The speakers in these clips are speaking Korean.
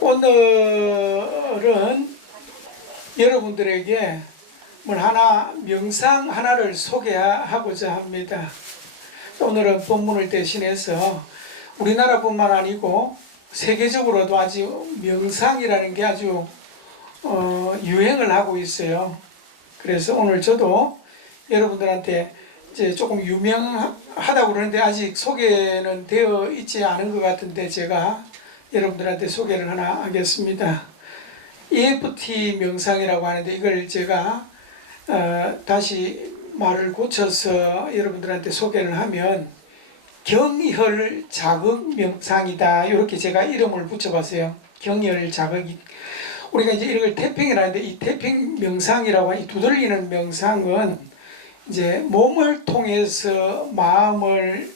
오늘은 여러분들에게 뭘 하나 명상 하나를 소개하고자 합니다. 오늘은 본문을 대신해서 우리나라뿐만 아니고 세계적으로도 아주 명상이라는 게 아주 어, 유행을 하고 있어요. 그래서 오늘 저도 여러분들한테 이제 조금 유명하다고 그러는데 아직 소개는 되어 있지 않은 것 같은데 제가 여러분들한테 소개를 하나 하겠습니다. EFT 명상이라고 하는데 이걸 제가 어, 다시 말을 고쳐서 여러분들한테 소개를 하면 경혈 자극 명상이다 이렇게 제가 이름을 붙여봤어요. 경혈 자극이 우리가 이제 이걸 태핑이라는데 이 태핑 명상이라고 하는 이 두들리는 명상은 이제 몸을 통해서 마음을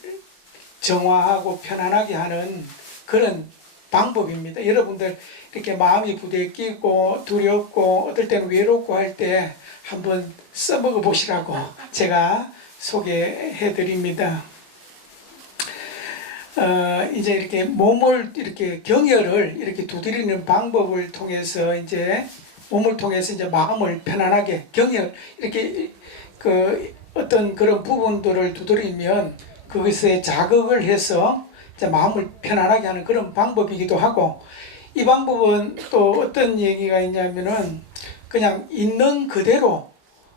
정화하고 편안하게 하는 그런 방법입니다. 여러분들 이렇게 마음이 부대끼고 두렵고 어떨 때는 외롭고 할 때 한번 써먹어 보시라고 제가 소개해 드립니다. 어, 이제 이렇게 몸을 이렇게 경혈을 이렇게 두드리는 방법을 통해서 이제 몸을 통해서 이제 마음을 편안하게 경혈 이렇게 그 어떤 그런 부분들을 두드리면 그것에 자극을 해서 마음을 편안하게 하는 그런 방법이기도 하고 이 방법은 또 어떤 얘기가 있냐면은 그냥 있는 그대로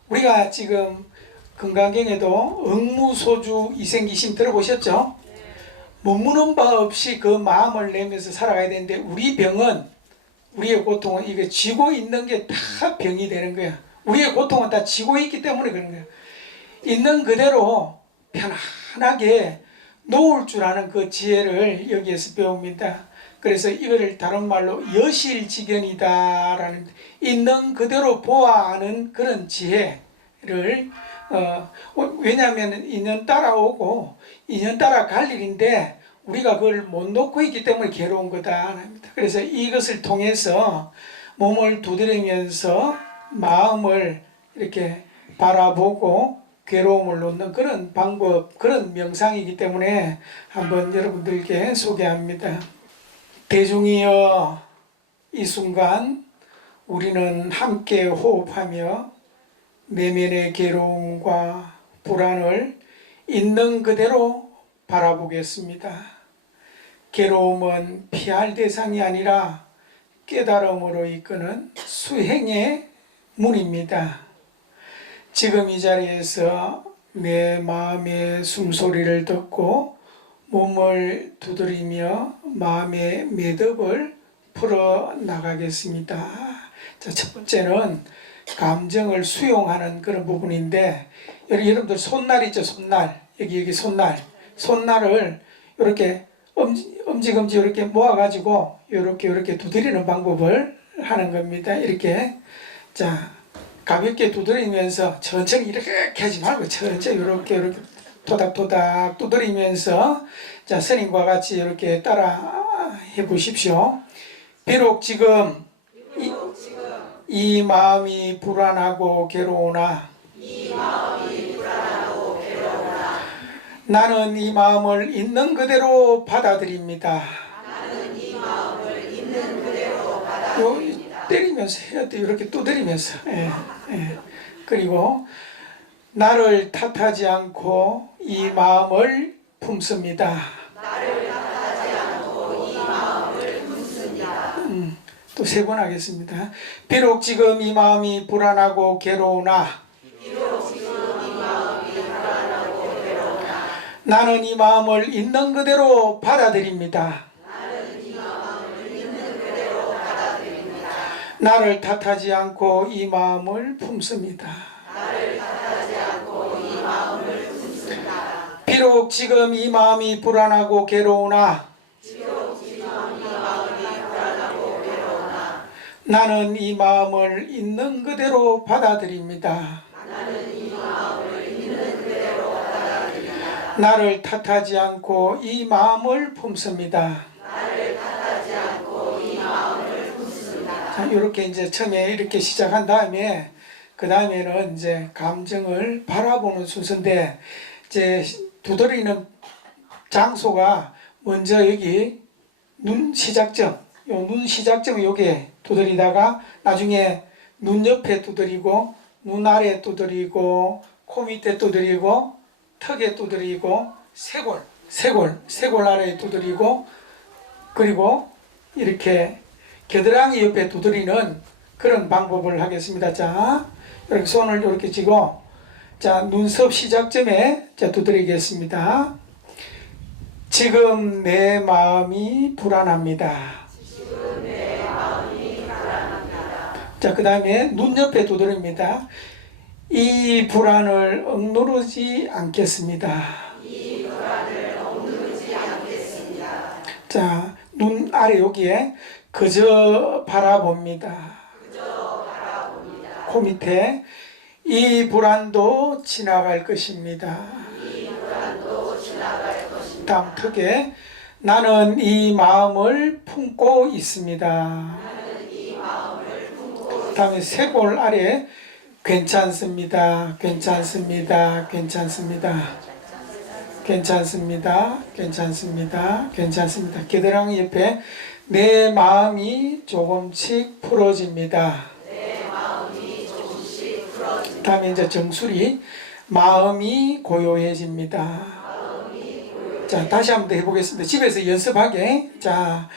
우리가 지금 건강경에도 응무소주 이생기심 들어보셨죠? 머무는 바 없이 그 마음을 내면서 살아가야 되는데 우리 병은 우리의 고통은 이게 쥐고 있는 게 다 병이 되는 거야. 우리의 고통은 다 쥐고 있기 때문에 그런 거야. 있는 그대로 편안하게 놓을 줄 아는 그 지혜를 여기에서 배웁니다. 그래서 이거를 다른 말로 여실지견이다라는 있는 그대로 보아하는 그런 지혜를 어, 왜냐하면 인연 따라오고 인연 따라 갈 일인데 우리가 그걸 못 놓고 있기 때문에 괴로운 거다. 그래서 이것을 통해서 몸을 두드리면서 마음을 이렇게 바라보고 괴로움을 놓는 그런 방법, 그런 명상이기 때문에 한번 여러분들께 소개합니다. 대중이여, 이 순간 우리는 함께 호흡하며 내면의 괴로움과 불안을 있는 그대로 바라보겠습니다. 괴로움은 피할 대상이 아니라 깨달음으로 이끄는 수행의 문입니다. 지금 이 자리에서 내 마음의 숨소리를 듣고 몸을 두드리며 마음의 매듭을 풀어 나가겠습니다. 자, 첫 번째는 감정을 수용하는 그런 부분인데 여러분들 손날 있죠? 손날. 여기 여기 손날. 손날을 이렇게 엄지 엄지 검지 이렇게 모아가지고 이렇게 이렇게 두드리는 방법을 하는 겁니다. 이렇게. 자 가볍게 두드리면서 천천히 이렇게 하지 말고 천천히 이렇게 이렇게 토닥토닥 두드리면서 자 스님과 같이 이렇게 따라 해 보십시오 비록 지금 이, 이 마음이 불안하고 괴로우나 나는 이 마음을 있는 그대로 받아들입니다. 요, 때리면서 해야 돼. 이렇게 두드리면서. 예, 예. 그리고 나를 탓하지 않고 이 마음을 품습니다. 음, 또 세 번 하겠습니다. 비록 지금 이 마음이 불안하고 괴로우나 나는 이 마음을 있는 그대로 받아들입니다. 나를 탓하지 않고 이 마음을 품습니다. 비록 지금 이 마음이 불안하고 괴로우나 나는 이 마음을 있는 그대로 받아들입니다. 나를 탓하지 않고 이 마음을 품습니다. 자, 이렇게 이제 처음에 이렇게 시작한 다음에 그 다음에는 이제 감정을 바라보는 순서인데 이제 두드리는 장소가 먼저 여기 눈 시작점 요 눈 시작점을 요게 두드리다가 나중에 눈 옆에 두드리고 눈 아래 두드리고 코 밑에 두드리고 턱에 두드리고 쇄골 쇄골 쇄골 아래에 두드리고 그리고 이렇게 겨드랑이 옆에 두드리는 그런 방법을 하겠습니다. 자, 이렇게 손을 이렇게 쥐고 자 눈썹 시작점에 자 두드리겠습니다. 지금 내 마음이 불안합니다. 자, 그 다음에 눈 옆에 두드립니다. 이 불안을 억누르지 않겠습니다. 자, 눈 아래 여기에 그저 바라봅니다. 코 밑에 이 불안도 지나갈 것입니다. 다음 턱에 나는 이 마음을 품고 있습니다. 다음에 쇄골 아래 괜찮습니다. 괜찮습니다. 괜찮습니다. 괜찮습니다. 괜찮습니다. 괜찮습니다. 겨드랑이 옆에 내 마음이 조금씩 풀어집니다. 다음에 이제 정수리 마음이 고요해집니다. 자 다시 한번 더 해보겠습니다. 집에서 연습하게 자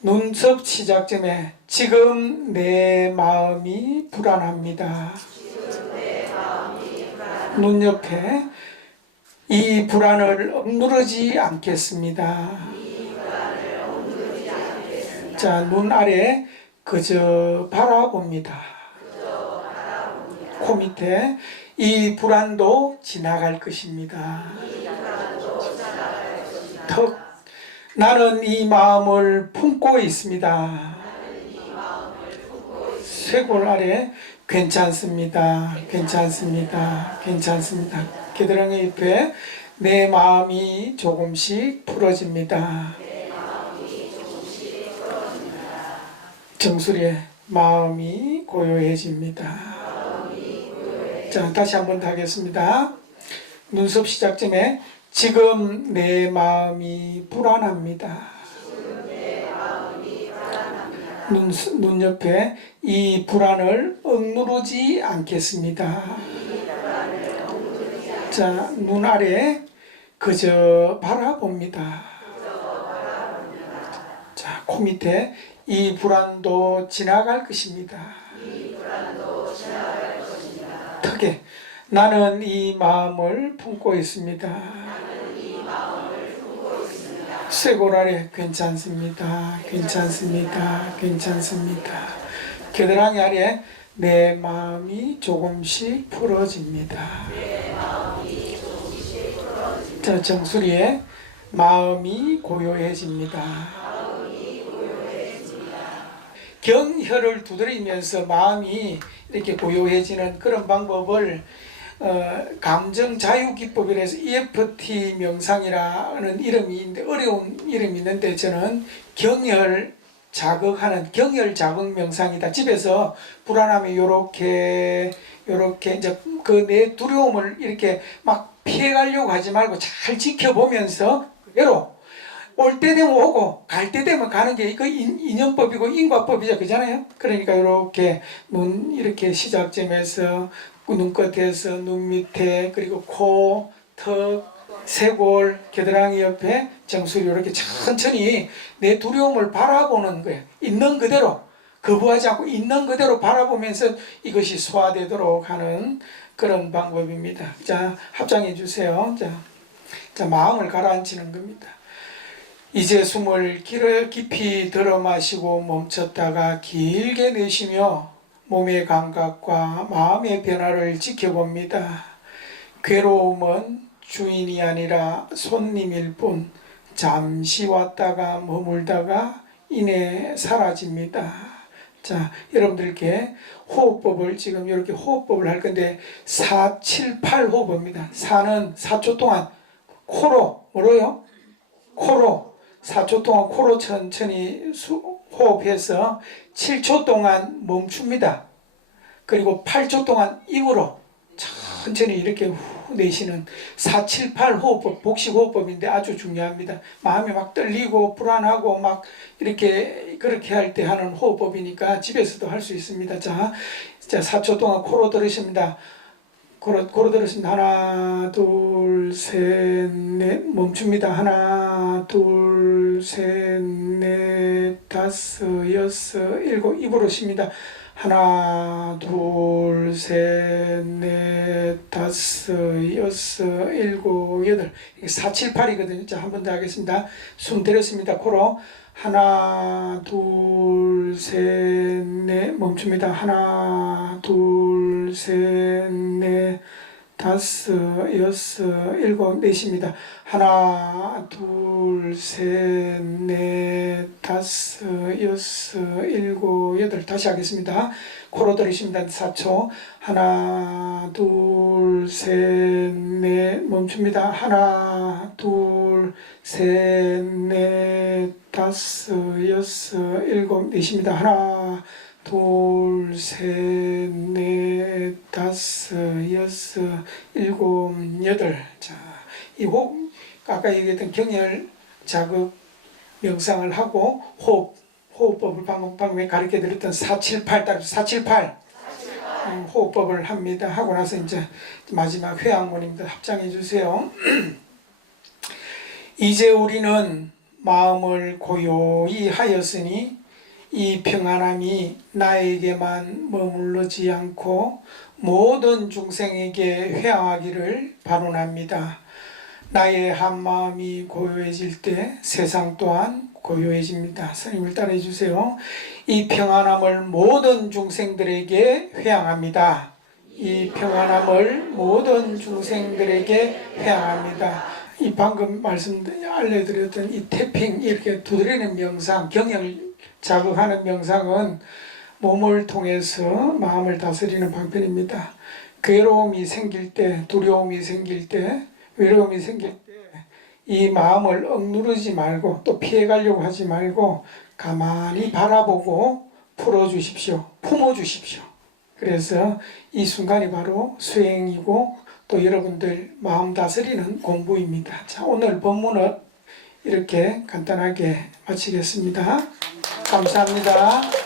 눈썹 시작점에 지금 내 마음이 불안합니다. 눈 옆에 이 불안을 억누르지 않겠습니다. 자, 눈 아래 그저 바라봅니다. 코 밑에 이 불안도 지나갈 것입니다. 턱 나는 이 마음을 품고 있습니다. 쇄골 아래 괜찮습니다. 괜찮습니다. 괜찮습니다. 겨드랑이 옆에 내 마음이 조금씩 풀어집니다. 정수리에 마음이 고요해집니다. 자, 다시 한 번 더 하겠습니다. 눈썹 시작점에 지금 내 마음이 불안합니다. 눈, 눈 옆에 이 불안을 억누르지 않겠습니다. 자, 눈 아래 그저 바라봅니다. 자, 코 밑에 이 불안도 지나갈 것입니다. 턱에 나는 이 마음을 품고 있습니다. 아래 괜찮습니다. 괜찮습니다. 괜찮습니다. 겨드랑이 아래 내 마음이 조금씩 풀어집니다. 자, 정수리에 마음이 고요해집니다. 경혈을 두드리면서 마음이 이렇게 고요해지는 그런 방법을 어, 감정 자유 기법이라서 EFT 명상이라는 이름이 있는데 어려운 이름이 있는데 저는 경혈 자극하는 경혈 자극 명상이다. 집에서 불안하면 요렇게 요렇게 이제 그 내 두려움을 이렇게 막 피해가려고 하지 말고 잘 지켜보면서 그대로 올 때 되면 오고 갈 때 되면 가는 게그 인연법이고 인과법이죠. 그잖아요. 그러니까 이렇게 눈 이렇게 시작점에서 눈끝에서 눈 밑에 그리고 코, 턱, 쇄골, 겨드랑이 옆에 정수리 이렇게 천천히 내 두려움을 바라보는 거예요. 있는 그대로 거부하지 않고 있는 그대로 바라보면서 이것이 소화되도록 하는 그런 방법입니다. 자 합장해 주세요. 자, 자 마음을 가라앉히는 겁니다 이제 숨을 깊이 들어 마시고 멈췄다가 길게 내쉬며 몸의 감각과 마음의 변화를 지켜봅니다. 괴로움은 주인이 아니라 손님일 뿐 잠시 왔다가 머물다가 이내 사라집니다. 자, 여러분들께 호흡법을 지금 이렇게 호흡법을 할 건데 4, 7, 8 호흡입니다. 4는 4초 동안 코로 뭐로요? 코로 4초 동안 코로 천천히 수, 호흡해서 7초 동안 멈춥니다. 그리고 8초 동안 입으로 천천히 이렇게 후 내쉬는 478 호흡법, 복식 호흡법인데 아주 중요합니다. 마음이 막 떨리고 불안하고 막 이렇게 그렇게 할 때 하는 호흡법이니까 집에서도 할 수 있습니다. 자, 자 4초 동안 코로 들으십니다. 코로, 코로 들으십니다. 하나, 둘, 셋, 넷. 멈춥니다. 하나, 둘, 셋, 넷, 다섯, 여섯, 일곱. 입으로 쉽니다. 하나, 둘, 셋, 넷, 다섯, 여섯, 일곱, 여덟. 이게 4, 7, 8이거든요. 자, 한 번 더 하겠습니다. 숨 들였습니다. 코로. 하나, 둘, 셋, 넷. 멈춥니다. 하나, 둘, 셋, 넷, 다섯, 여섯, 일곱, 넷입니다. 하나, 둘, 셋, 넷, 다섯, 여섯, 일곱, 여덟. 다시 하겠습니다. 코로 들으십니다. 4초. 하나, 둘, 셋, 넷. 멈춥니다. 하나, 둘, 셋, 넷, 다섯, 여섯, 일곱, 넷입니다. 하나, 둘, 셋, 넷, 다섯, 여섯, 일곱, 여덟. 자, 이 호흡, 아까 얘기했던 경혈 자극 명상을 하고 호흡, 호흡법을 방금, 방금 가르쳐 드렸던 478 따라 478 음, 호흡법을 합니다. 하고 나서 이제 마지막 회양문입니다. 합장해 주세요. 이제 우리는 마음을 고요히 하였으니 이 평안함이 나에게만 머물르지 않고 모든 중생에게 회항하기를 바론합니다. 나의 한 마음이 고요해질 때 세상 또한 고요해집니다. 선생님을 따라해 주세요. 이 평안함을 모든 중생들에게 회항합니다. 이 평안함을 모든 중생들에게 회항합니다. 이 방금 말씀 알려드렸던 이 태핑 이렇게 두드리는 명상, 경영을 자극하는 명상은 몸을 통해서 마음을 다스리는 방편입니다. 괴로움이 생길 때, 두려움이 생길 때, 외로움이 생길 때 이 마음을 억누르지 말고 또 피해가려고 하지 말고 가만히 바라보고 풀어주십시오. 품어주십시오. 그래서 이 순간이 바로 수행이고 또 여러분들 마음 다스리는 공부입니다. 자, 오늘 본문을 이렇게 간단하게 마치겠습니다. 감사합니다.